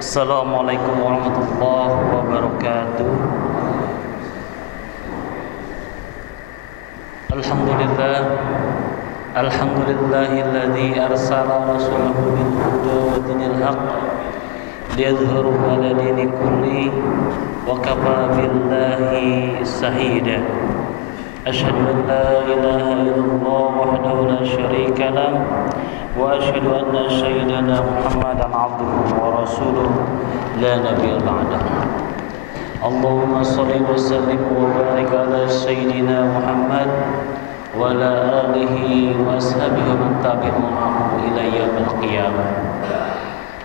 Assalamualaikum warahmatullahi wabarakatuh. Alhamdulillahilladzi arsala rasulahu bil huda wa dinil haqq liyadhhirahu 'ala dini kulli wa kafa billahi shahida. Asyhadu an la ilaha illallah wahdahu la syarika lah wa asyhadu anna sayyidana Muhammadan 'abduhu wa rasuluhu la nabiyya ba'dahu. Allahumma shalli wa sallim wa barik ala sayyidina Muhammad wa ala alihi wa ashabihi man tabi'ahum ila yaumil qiyamah.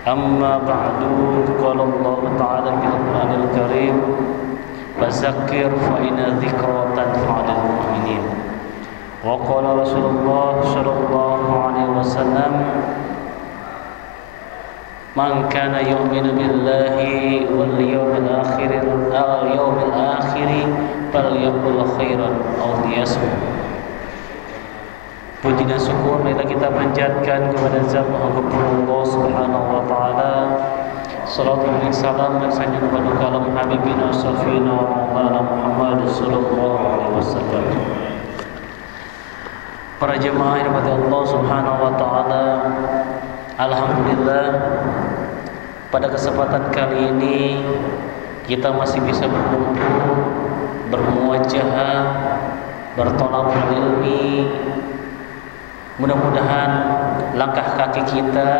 Amma ba'du, qala Allah ta'ala fil Qur'anil Karim, fadzakir fa inna dzikra tanfa'ul mu'minin. Wa qala Rasulullah sallallahu alaihi wasallam, man kana yu'minu billahi wal yawmil akhir falyaqul khairan aw liyasmut. Puji dan syukur marilah kita panjatkan kepada Zat Maha Allah Subhanahu wa taala. Salatu dan salam dan sanjungan kepada kalam habibina safina wa maulana Muhammad sallallahu alaihi wasallam. Para jemaah yang dirahmati Allah Subhanahu wa taala, alhamdulillah pada kesempatan kali ini kita masih bisa berkumpul, bermuwajahah, bertolabul ilmi. Mudah-mudahan langkah kaki kita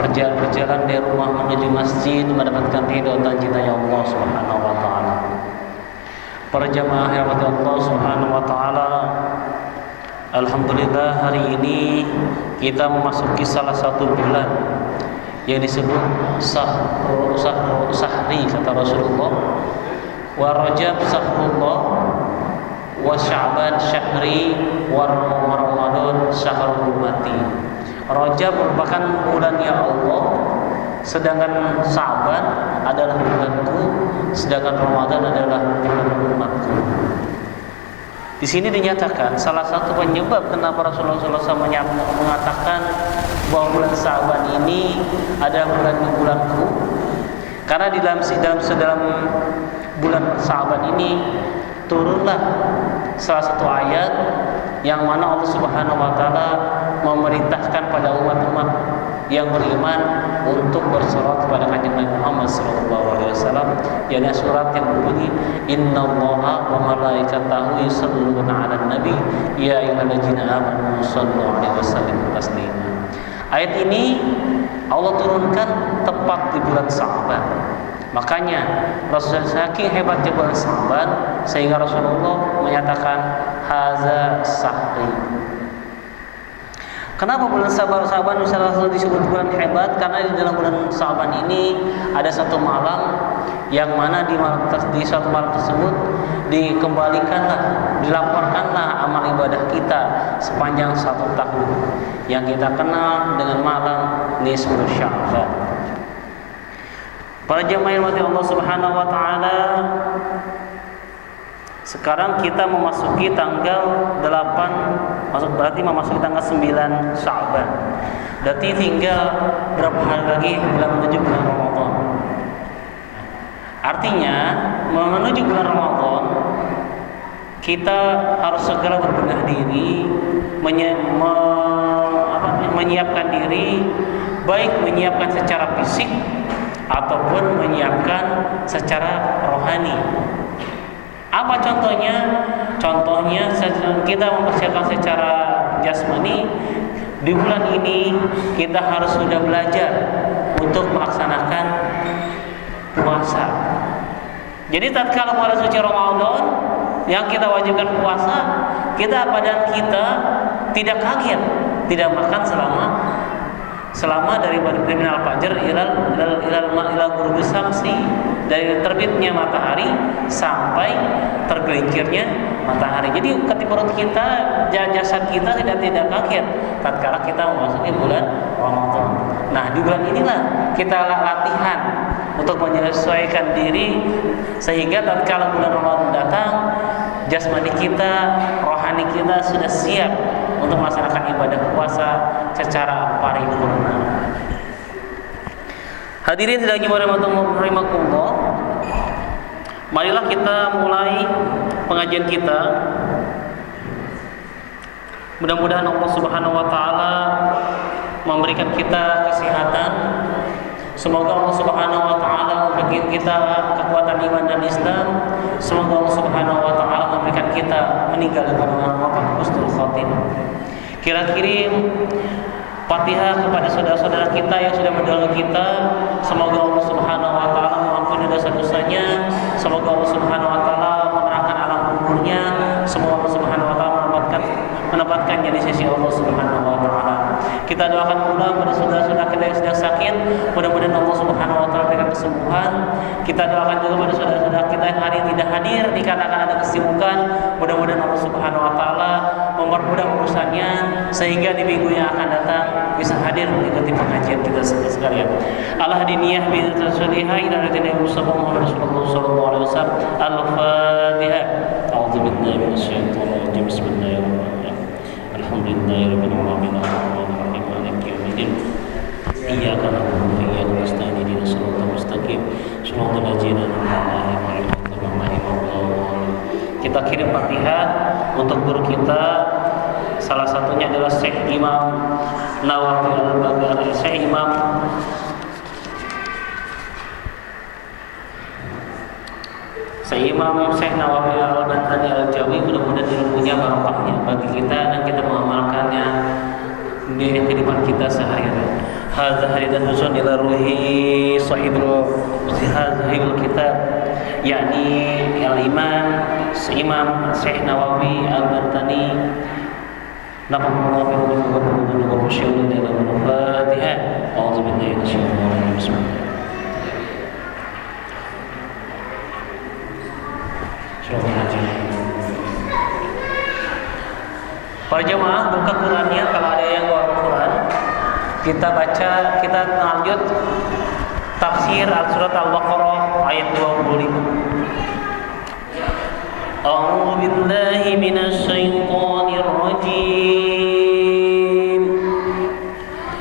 berjalan dari rumah menuju masjid mendapatkan ridho dan cintanya Allah Subhanahu wa taala. Para jamaah yang dirahmati Allah Subhanahu wa taala, alhamdulillah hari ini kita memasuki salah satu bulan yang disebut sahri kata Rasulullah. Wa Rajab sahrullah wa Sya'ban syahri wa Ramadan syahrul ummati. Rajab merupakan bulannya Allah, sedangkan Sya'ban adalah bulanku, sedangkan Ramadan adalah bulan umatku. Di sini dinyatakan salah satu penyebab kenapa Rasulullah SAW mengatakan bahwa bulan Sya'ban ini adalah bulanku, karena di dalam bulan Sya'ban ini turunlah salah satu ayat yang mana Allah Subhanahu wa taala memerintahkan pada umat-umat yang beriman untuk bersolat kepada Kanjeng Nabi Muhammad sallallahu alaihi wasallam, yakni surat yang berbunyi innallaha wa malaikatahu yusholluna 'alan nabi ya ayyuhalladzina amanu shallu 'alaihi wasallimu taslima. Ayat ini Allah turunkan tepat di bulan Sya'ban. Makanya Rasulullah saking hebatnya bulan Sya'ban sehingga Rasulullah menyatakan haza sahri. Kenapa bulan Sya'ban salah satu disebut bulan hebat? Karena di dalam bulan Sya'ban ini ada satu malam yang mana di suatu malam tersebut dilaporkanlah amal ibadah kita sepanjang satu tahun yang kita kenal dengan malam nisfu Sya'ban. Para jemaah yang dirahmati Allah Subhanahu wa taala, sekarang kita memasuki tanggal 8, berarti memasuki tanggal 9 Sya'ban. Berarti tinggal berapa hari lagi menuju bulan Ramadan. Artinya, menuju bulan Ramadan kita harus segera berbenah diri, menyiapkan diri, baik menyiapkan secara fisik ataupun menyiapkan secara rohani. Apa contohnya? Contohnya kita mempersiapkan secara jasmani. Di bulan ini kita harus sudah belajar untuk melaksanakan puasa. Jadi tatkala bulan suci Ramadan yang kita wajibkan puasa, badan kita tidak kaget, tidak makan selama dari minal fajar ilal ghurubi syamsi, dari terbitnya matahari sampai tergelincirnya matahari. Jadi ketika perut kita, jasad kita tidak kaget tatkala kita memasuki bulan Ramadan. Nah, di bulan inilah kita latihan untuk menyesuaikan diri sehingga tatkala bulan Ramadan datang, jasmani kita, rohani kita sudah siap untuk melaksanakan ibadah puasa secara paripurna. Hadirin sedang rahimakumullah. Marilah kita mulai pengajian kita. Mudah-mudahan Allah Subhanahu wa taala memberikan kita kesehatan. Semoga Allah Subhanahu wa taala memberikan kita kekuatan iman dan Islam. Semoga Allah Subhanahu wa taala memberikan kita meninggal dengan husnul khatimah. Kira-kirim Fatihah kepada saudara-saudara kita yang sudah mendahului kita. Semoga Allah Subhanahu wa taala mengampuni dosa-dosanya. Semoga Allah Subhanahu wa taala menerangkan alam kuburnya. Semoga Allah Subhanahu wa taala menempatkannya di sisi Allah Subhanahu wa taala. Kita doakan pula pada saudara-saudara kita yang sedang sakit, mudah-mudahan Allah Subhanahu wa taala berikan kesembuhan. Kita doakan juga pada saudara-saudara kita yang hari ini tidak hadir dikarenakan ada kesibukan, mudah-mudahan Allah Subhanahu wa taala mempermudah urusannya sehingga di minggu yang akan datang bisa hadir mengikuti pengajian kita sekalian. Allah diniyah bi tasulihah ila radina Muhammad Rasulullah sallallahu alaihi wasallam. Al-Fatihah. A'udzu billahi minasyaitonir rajim. Bismillahirrahmanirrahim. Alhamdulillahirabbil alamin. Arrahmanirrahim. Maliki yaumiddin. Iyyaka na'budu wa iyyaka nasta'in. Ihdinas siratal mustaqim. Shiratal ladzina an'amta 'alaihim. Kita kirim Fatihah untuk guru kita. Salah satunya adalah Syekh Imam Nawawi Al-Baghdadi, Syekh Imam Syekh Nawawi Al-Baghdadi Al-Jawi. Mudah-mudahan ilmunya barokahnya bagi kita dan kita mengamalkannya di kehidupan kita sehari-hari. Hadza hadidatun ila ruhi sahibul kitab, yakni al-Imam Syekh Nawawi Al-Baghdadi. Nafa'allahu bihi wa bihi wa syu'un ila al-Fatihah. A'udzu billahi minasyaitonir rajim. Bismillah. Para jemaah buka Qurannya, kalau ada yang bawa Quran, kita baca, kita lanjut tafsir surat Al-Baqarah ayat 25. A'udzu billahi minasy syaithanir rajim.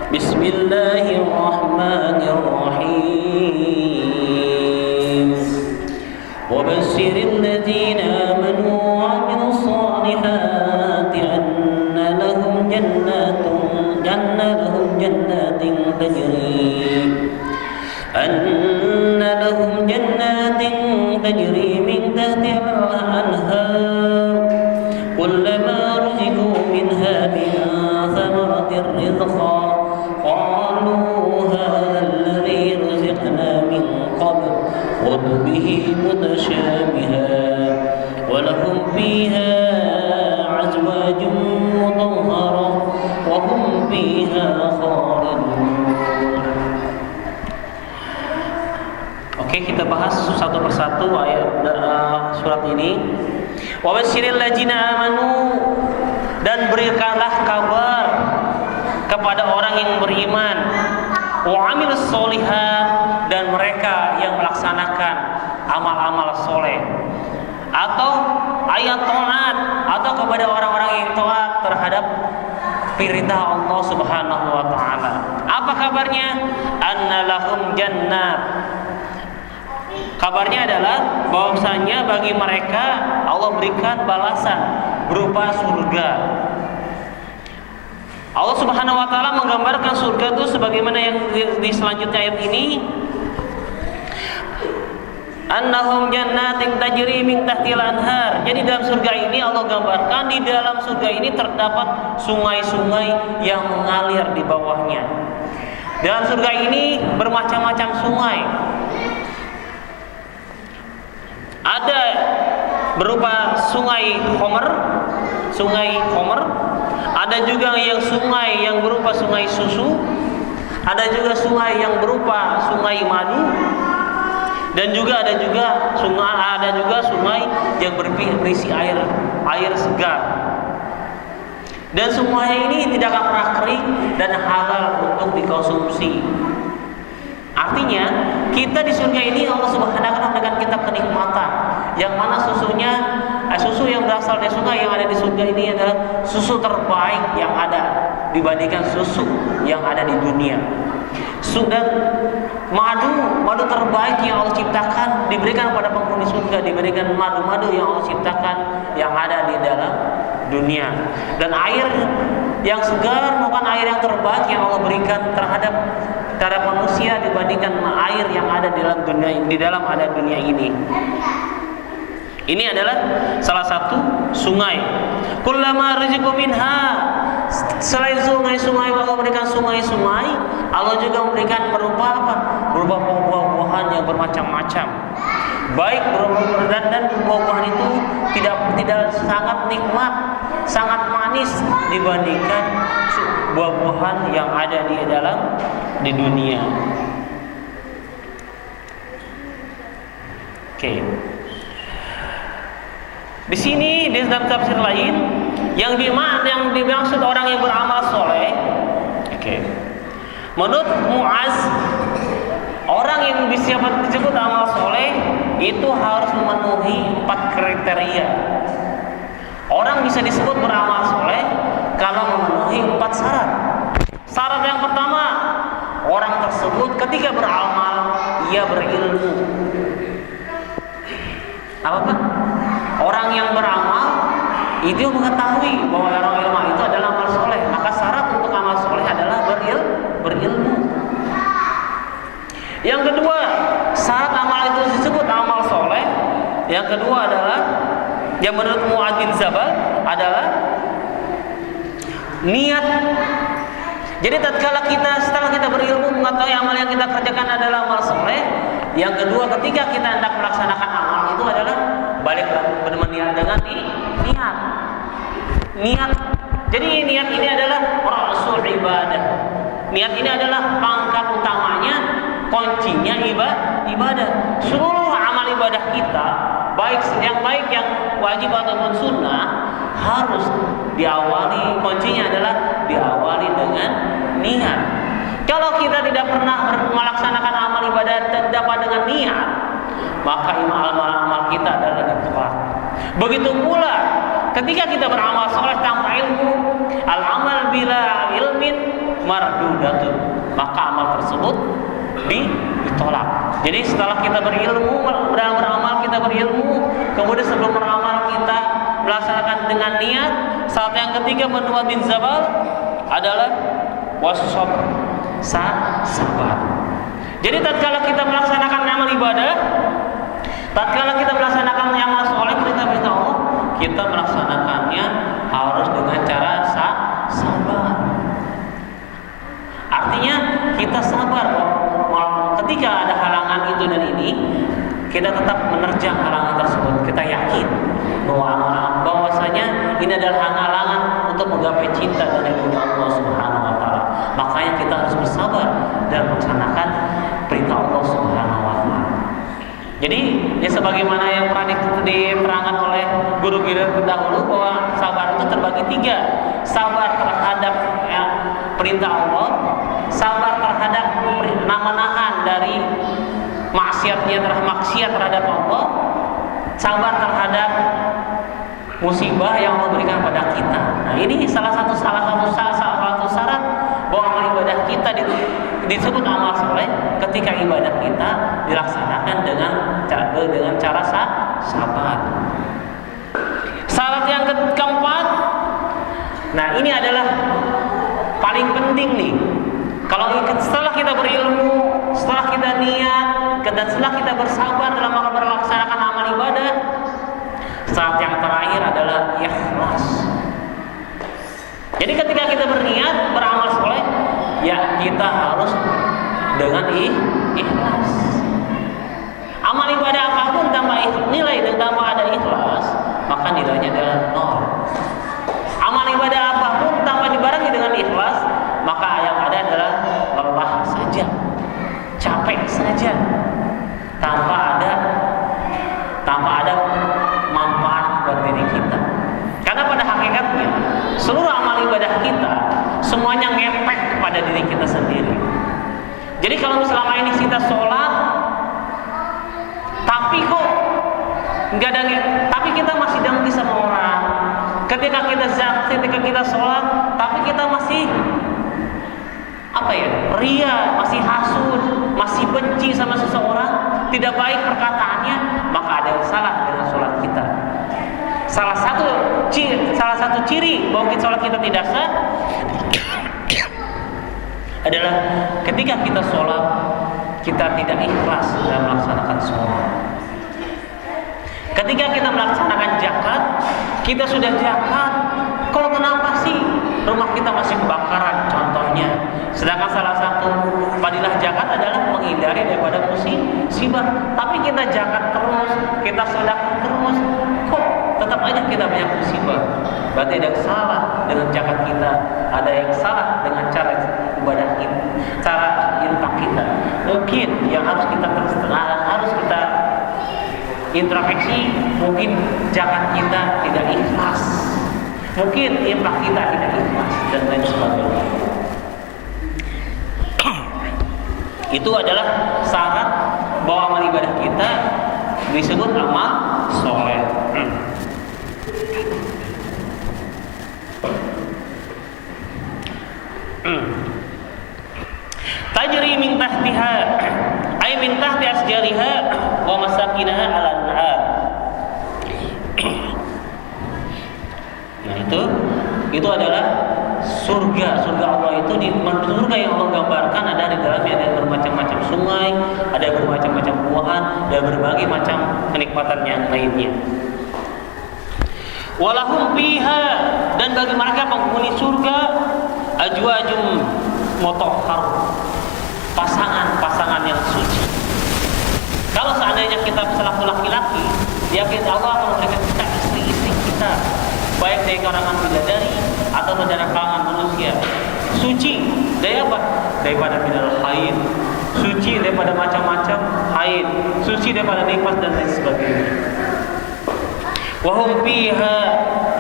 Bismillahirrahmanirrahim. Wa basyiril ladzina amanu wa 'amilus shalihati anna lahum jannatin tajri min tahtiha al-anhar kullama ruziqu minha min thamaratir rizqa qalu hadha alladhi ruziqna min qabl wa bihi mutashabiha wa lahum fiha azwajun mutahharah wa hum fiha khalidun. Oke, kita bahas satu persatu ayat surat ini. Wa basyiril ladzina amanu, dan berikanlah kabar kepada orang yang beriman, wa 'amilus sholihat, dan mereka yang melaksanakan amal-amal soleh, atau ayat taat, atau kepada orang-orang yang taat terhadap perintah Allah Subhanahu wa taala. Apa kabarnya? Anna lahum jannat. Kabarnya adalah bahwasanya bagi mereka Allah berikan balasan berupa surga. Allah Subhanahu wa taala menggambarkan surga itu sebagaimana yang di selanjutnya ayat ini. Annahum jannatin tajri min tahtil anhar. Jadi dalam surga ini Allah gambarkan, di dalam surga ini terdapat sungai-sungai yang mengalir di bawahnya. Dalam surga ini bermacam-macam sungai. Ada berupa sungai Khomer, ada juga yang sungai yang berupa sungai susu, ada juga sungai yang berupa sungai madu, dan juga ada juga sungai yang berisi air segar. Dan semuanya ini tidak akan pernah kering dan halal untuk dikonsumsi. Artinya kita di surga ini Allah Subhanahu wa taala memberikan kita kenikmatan, yang mana susu yang berasal dari sungai yang ada di surga ini adalah susu terbaik yang ada dibandingkan susu yang ada di dunia. Dan madu terbaik yang Allah ciptakan diberikan pada penghuni surga, diberikan madu-madu yang Allah ciptakan yang ada di dalam dunia. Dan air yang segar merupakan air yang terbaik yang Allah berikan terhadap manusia dibandingkan air yang ada di dalam dunia ini. Ini adalah salah satu sungai. Kullama rizqu minha, selain sungai-sungai Allah berikan sungai-sungai, Allah juga memberikan berupa apa? Berupa buah-buahan yang bermacam-macam. Baik dan buah-buahan itu tidak sangat nikmat, sangat manis dibandingkan buah-buahan yang ada di dunia. Oke. Di sini di dalam tafsir lain yang dimaksud orang yang beramal soleh. Oke. Menurut Muaz, orang yang disebut amal soleh itu harus memenuhi 4 kriteria. Orang bisa disebut beramal soleh kalau memenuhi 4 syarat. Syarat yang pertama, orang tersebut ketika beramal ia berilmu. Apa Pak? Orang yang beramal itu mengetahui bahwa orang ilmu itu adalah amal soleh. Maka syarat untuk amal soleh adalah berilmu. Yang kedua, syarat amal itu disebut amal soleh. Yang kedua adalah yang menurut Mu'adz bin Jabal adalah niat. Jadi setelah kita berilmu mengetahui amal yang kita kerjakan adalah amal soleh. Yang kedua, ketika kita hendak melaksanakan amal itu adalah balik berniat dengan niat. Jadi niat ini adalah rasul ibadah. Niat ini adalah pangkat utamanya, kuncinya ibadah. Seluruh amal ibadah kita, baik yang wajib ataupun sunnah, harus diawali, kuncinya adalah diawali dengan niat. Kalau kita tidak pernah melaksanakan amal ibadah dapat dengan niat, maka amal kita adalah ditolak. Begitu pula ketika kita beramal soleh tanpa ilmu, al-amal bila ilmin mardudatun, maka amal tersebut ditolak. Jadi setelah kita berilmu, beramal kita berilmu, kemudian sebelum beramal kita melaksanakan dengan niat. Syarat yang ketiga menurut bin Jabal adalah wasabr, sabar. Jadi tatkala kita melaksanakan amal ibadah, tatkala kita melaksanakan amal soleh perintah-perintah Allah, kita melaksanakannya harus dengan cara sabar. Artinya kita sabar ketika ada halangan itu dan ini, kita tetap menerjang halangan tersebut. Kita yakin bahwasanya ini adalah halangan untuk menggapai cinta dari Allah Subhanahu wa taala. Makanya kita harus bersabar dan melaksanakan perintah Allah Subhanahu wa taala. Jadi ya sebagaimana yang pernah diterangkan oleh guru-guru terdahulu bahwa sabar itu terbagi 3. Sabar terhadap perintah Allah, sabar terhadap menahan dari maksiat terhadap Allah, sabar terhadap musibah yang Allah berikan pada kita. Nah, ini salah satu syarat bahwa amal ibadah kita disebut amal soleh ketika ibadah kita dilaksanakan dengan cara sabar. Syarat yang keempat, nah ini adalah paling penting nih. Kalau setelah kita berilmu, setelah kita niat, dan setelah kita bersabar dalam melaksanakan amal ibadah, syarat yang terakhir adalah ikhlas. Jadi ketika kita berniat beramal soleh, ya kita harus dengan ikhlas. Amal ibadah apapun tanpa nilai dan tanpa ada ikhlas, maka nilainya adalah 0. Amal ibadah apapun tanpa dibarengi dengan ikhlas, maka yang ada adalah lelah saja, capek saja, tanpa ada manfaat buat diri kita. Karena pada hakikatnya seluruh amal ibadah kita semuanya ngepek kepada diri kita sendiri. Jadi kalau selama ini kita sholat, tapi kok nggak ada, tapi kita masih dengki sama orang. Ketika kita sholat, tapi kita masih ria, masih hasud, masih benci sama seseorang, tidak baik perkataannya, maka ada yang salah dengan sholat kita. Salah satu ciri bahwa sholat kita tidak sah adalah ketika kita sholat, kita tidak ikhlas dalam melaksanakan sholat. Ketika kita melaksanakan zakat, kita sudah zakat, kalau kenapa sih rumah kita masih kebakaran contohnya. Sedangkan salah satu fadilah zakat adalah menghindari daripada musibah. Tapi kita zakat terus, kita sedekah terus, kok tetap aja kita banyak musibah. Berarti ada yang salah dengan zakat kita, ada yang salah dengan cara ibadah kita, cara infak kita. Mungkin yang harus kita introspeksi, mungkin zakat kita tidak ikhlas, mungkin infak kita tidak ikhlas, dan lain sebagainya. Itu adalah syarat bahwa amal ibadah kita disebut amal soleh. Tajri min tahtiha ay min tahti asjariha wa masakinaha ala an-nahar. Nah, itu adalah surga Allah itu di surga yang Allah gambarkan ada di dalamnya ada bermacam-macam sungai, ada bermacam-macam buahan, dan berbagai macam kenikmatan yang lainnya. Walahum fiha, dan bagi mereka penghuni surga ajwajum mutahhar, pasangan yang suci. Kalau seandainya kita selaku laki-laki, yakin Allah akan memberikan kita istri-istri kita, baik dari kalangan bidadari atau dari kalangan manusia, suci dari apa? Daripada minal haid, suci daripada macam-macam haid, suci daripada nifas dan lain sebagainya. Wahum fiha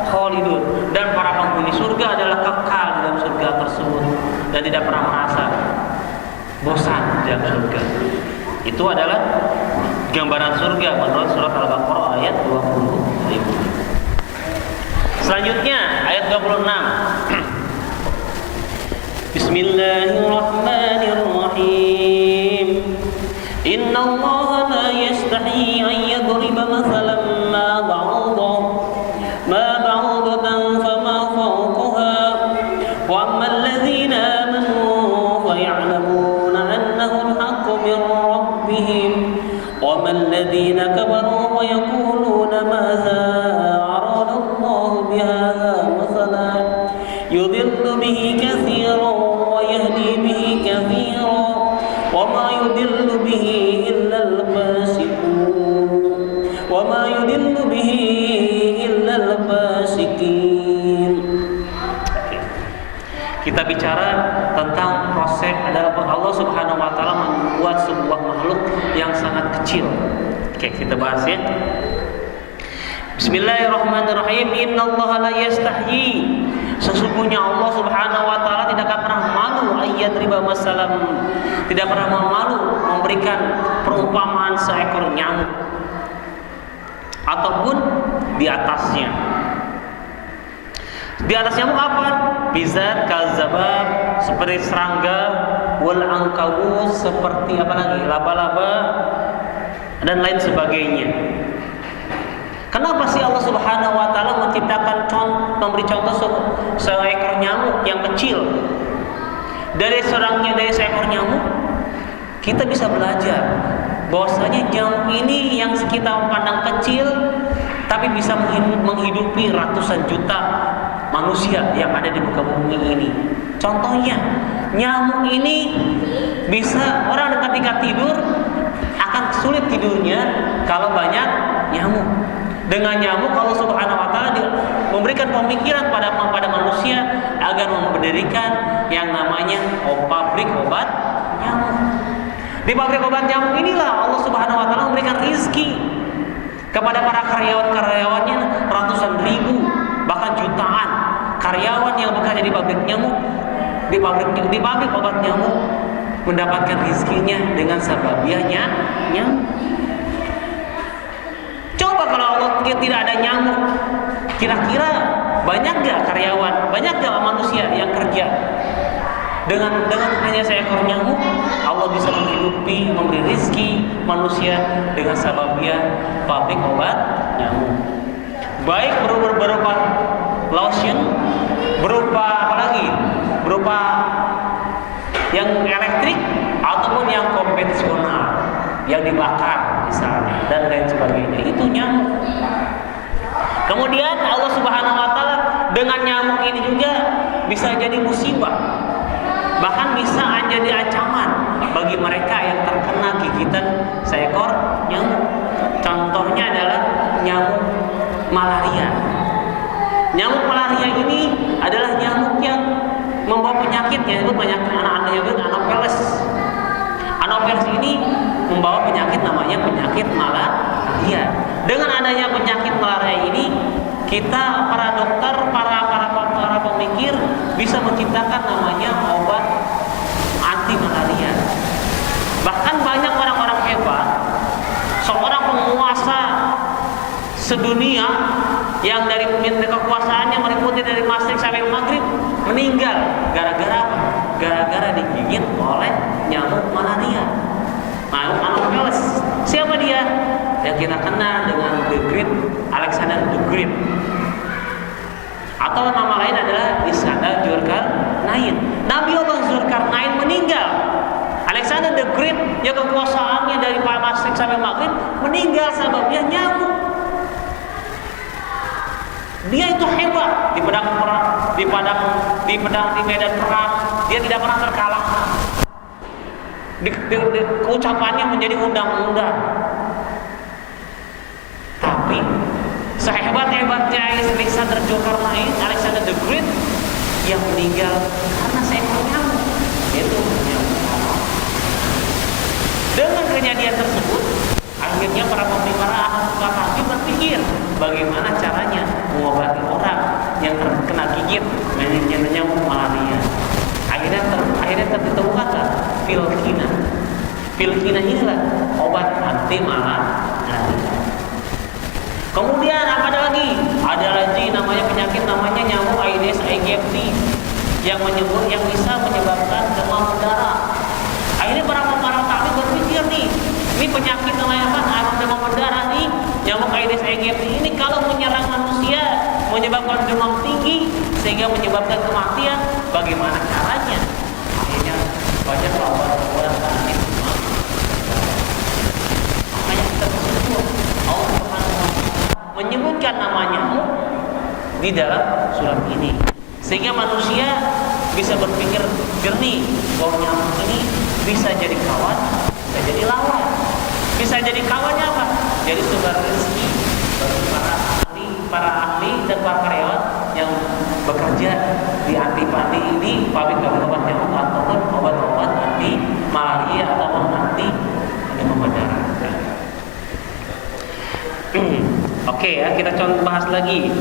khalidun, dan para penghuni surga adalah kekal di dalam surga tersebut dan tidak pernah merasa bosan di dalam surga. Itu adalah gambaran surga menurut surat Al-Baqarah ayat 25. Selanjutnya ayat 26. Bismillahirrahmanirrahim. Innallaha la yastahi an yadriba mathalan ma ba'udatan fama fawqaha wa amma alladhina amanu fa ya'lamuna annahu al-haqqu min rabbihim wa amma alladhina kafaru wa yaquluna madha يضل به كثيرا ويهدي به كثيرا وما يضل به إلا الفاسقين. Kita bicara tentang proses adalah Allah Subhanahu wa taala membuat sebuah makhluk yang sangat kecil. Oke, kita bahas ya. Bismillahirrahmanirrahim. Innallaha la yastahyi, sesungguhnya Allah Subhanahu wa taala tidak akan pernah malu ayyadriba masalam, tidak pernah malu memberikan perumpamaan seekor nyamuk ataupun di atasnya. Di atas nyamuk apa? Bizat kazabab, seperti serangga, wal ankabut, seperti apa lagi? Laba-laba dan lain sebagainya. Kenapa sih Allah Subhanahu wa taala menciptakan memberi contoh seekor nyamuk yang kecil? Dari seekor nyamuk kita bisa belajar bahwasanya nyamuk ini yang kita pandang kecil tapi bisa menghidupi ratusan juta manusia yang ada di muka bumi ini. Contohnya, nyamuk ini bisa orang ketika tidur akan sulit tidurnya kalau banyak nyamuk. Dengan nyamuk Allah Subhanahu wa taala memberikan pemikiran pada manusia agar mendirikan yang namanya pabrik obat nyamuk. Di pabrik obat nyamuk inilah Allah Subhanahu wa taala memberikan rizki kepada para karyawan-karyawannya, ratusan ribu bahkan jutaan karyawan yang bekerja di pabrik nyamuk, di pabrik obat nyamuk mendapatkan rizkinya dengan sababiahnya nyamuk. Coba kalau Allah tidak ada nyamuk, kira-kira banyak gak karyawan, banyak gak manusia yang kerja? Dengan hanya seekor nyamuk, Allah Allah bisa menghidupi, memberi rizki manusia dengan sababnya pabrik obat nyamuk. Baik berupa lotion, berupa apa lagi? Berupa yang elektrik ataupun yang konvensional, yang dibakar misalnya dan lain sebagainya. Itu nyamuk. Kemudian Allah Subhanahu wa taala dengan nyamuk ini juga bisa jadi musibah. Bahkan bisa jadi ancaman bagi mereka yang terkena gigitan seekor nyamuk. Contohnya adalah nyamuk malaria. Nyamuk malaria ini adalah nyamuk yang membawa penyakit yang disebut penyakit Anopheles. Anopheles ini membawa penyakit namanya penyakit malaria. Dengan adanya penyakit malaria ini, kita para dokter, para pemikir bisa menciptakan namanya obat anti malaria. Bahkan banyak orang-orang hebat, seorang penguasa sedunia yang dari kekuasaannya meliputi dari Masyrik sampai Maghrib meninggal gara-gara apa? Gara-gara digigit oleh nyamuk malaria. Nyamuk Anopheles. Siapa dia? Yang kita kenal dengan The Great, Alexander the Great. Atau nama lain adalah Iskandar Zulkarnain. Nabi Allah Zulkarnain meninggal. Alexander the Great yang kekuasaannya dari Masyrik sampai Maghrib meninggal sebabnya nyamuk. Dia itu hebat di pedang perang, di medan perang, dia tidak pernah terkalahkan. Ucapannya menjadi undang-undang. Tapi sehebat-hebatnya Alexander Zulkarnain, Alexander the Great, yang meninggal karena seekor nyamuk, yaitu nyamuk. Dengan kejadian tersebut, akhirnya para ahli berpikir bagaimana caranya mengobati orang yang terkena gigit nyamuk malaria. Akhirnya ditemukan Filkina. Filkina inilah obat anti malaria. Kemudian apa lagi? Ada lagi penyakit namanya nyamuk Aedes aegypti yang bisa menyebabkan demam berdarah. Akhirnya para tabib berpikir nih, ini penyakit namanya apa? Demam berdarah nih, nyamuk Aedes aegypti ini kalau menyerang manusia menyebabkan demam tinggi sehingga menyebabkan kematian. Bagaimana caranya? Akhirnya banyak obat-obat anti demam. Makanya kita bersyukur Allah menyebutkan nama nyamuk di dalam surat ini sehingga manusia bisa berpikir jernih bahwa nyamuk ini bisa jadi kawan, bisa jadi lawan. Bisa jadi kawannya apa? Jadi sumber rezeki bagi para ahli dan para karyawan yang bekerja di pabrik obat nyamuk ataupun obat-obat anti malaria ataupun anti demam berdarah. Oke ya, kita coba bahas lagi.